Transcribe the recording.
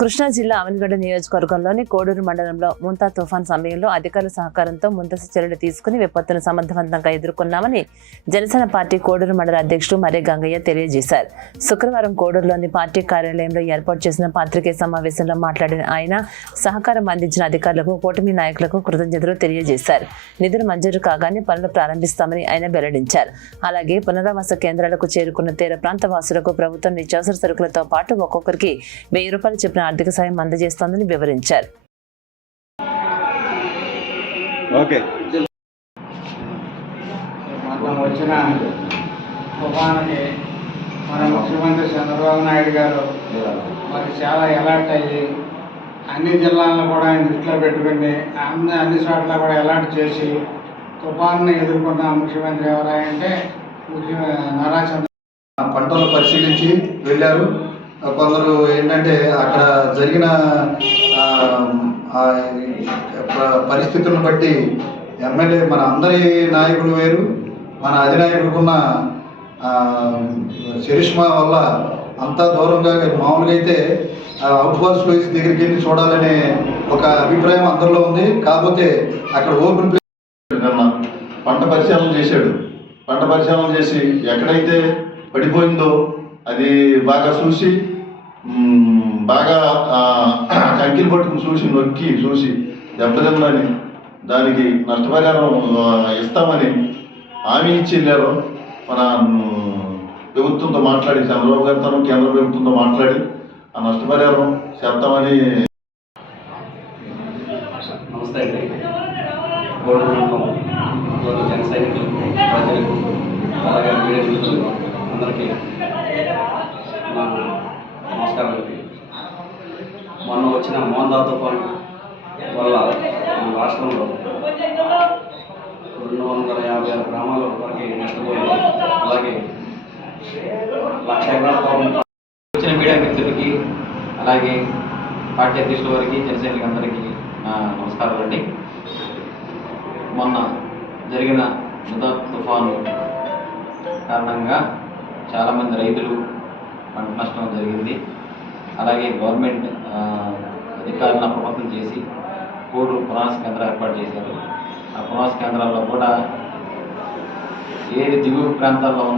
కృష్ణా జిల్లా అవనిగడ్డ నియోజకవర్గంలోని కోడూరు మండలంలో ముంతా తుఫాన్ సమయంలో అధికారుల సహకారంతో ముందస్తు చర్యలు తీసుకుని విపత్తును సమర్థవంతంగా ఎదుర్కొన్నామని జనసేన పార్టీ కోడూరు మండల అధ్యక్షుడు మర్రి గంగయ్య తెలియజేశారు. శుక్రవారం కోడూరులోని పార్టీ కార్యాలయంలో ఏర్పాటు చేసిన పాత్రికేయ సమావేశంలో మాట్లాడిన ఆయన సహకారం అందించిన అధికారులకు, కూటమి నాయకులకు కృతజ్ఞతలు తెలియజేశారు. నిధులు మంజూరు కాగానే పనులు ప్రారంభిస్తామని ఆయన వెల్లడించారు. అలాగే పునరావాస కేంద్రాలకు చేరుకున్న తీర ప్రాంత వాసులకు ప్రభుత్వం నిత్యావసర సరుకులతో పాటు ఒక్కొక్కరికి 1000 రూపాయలు చెప్పిన ఆర్థిక సాయం అందజేస్తోందని వివరించారు. వచ్చిన తుఫానుకి మన ముఖ్యమంత్రి చంద్రబాబు నాయుడు గారు మరి చాలా అలర్ట్ అయ్యి అన్ని జిల్లాలను కూడా ఆయన దృష్టిలో పెట్టుకుని అన్ని చోట్ల కూడా అలర్ట్ చేసి తుఫాన్ని ఎదుర్కొన్న ముఖ్యమంత్రి ఎవరంటే నారా చంద్రబాబు. పంటలు పరిశీలించి వెళ్ళారు. కొందరు ఏంటంటే అక్కడ జరిగిన పరిస్థితులను బట్టి ఎమ్మెల్యే మన అందరి నాయకులు వేరు, మన అధినాయకుడుకున్న చరిష్మా వల్ల అంతా దూరంగా మామూలుగా అయితే అవుట్ఫాల్స్ ప్లేస్ దగ్గరికి వెళ్ళి చూడాలనే ఒక అభిప్రాయం అందరిలో ఉంది. కాకపోతే అక్కడ ఓపెన్ ప్లేస్ పంట పరిశీలన చేశాడు. పంట పరిశీలన చేసి ఎక్కడైతే పడిపోయిందో అది బాగా చూసి బాగా కంకిలు పట్టుకుని చూసి నొక్కి చూసి దెబ్బతిన్నని దానికి నష్టపరిహారం ఇస్తామని హామీ ఇచ్చి వెళ్ళారు. మన ప్రభుత్వంతో మాట్లాడి చంద్రబాబు గారితో కేంద్ర ప్రభుత్వంతో మాట్లాడి ఆ నష్టపరిహారం చేస్తామని. నమస్తే అండి. జన సైనికులు, ప్రజలకు, అలాగే మీడియా మిత్రులు అందరికీ నా నమస్కారాలు. మొన్న వచ్చిన మోందా తుఫాన్ వల్ల మన రాష్ట్రంలో 256 గ్రామాల వరకు నష్టపోయింది. అలాగే 1,00,000 ఎకరాల వచ్చిన మీడియా మిత్రులకి, అలాగే పార్టీ అధ్యక్షుల వారికి, జనసైనికులు అందరికీ నమస్కారాలు అండి. మొన్న జరిగిన ముంతా తుఫాను కారణంగా చాలామంది రైతులు పంట నష్టం జరిగింది. అలాగే గవర్నమెంట్ అధికారులను అప్రమత్తం చేసి కోడూరు పునరావాస కేంద్రాలు ఏర్పాటు చేశారు. ఆ పునరావాస కేంద్రాల్లో కూడా ఏది దిగువ ప్రాంతాల్లో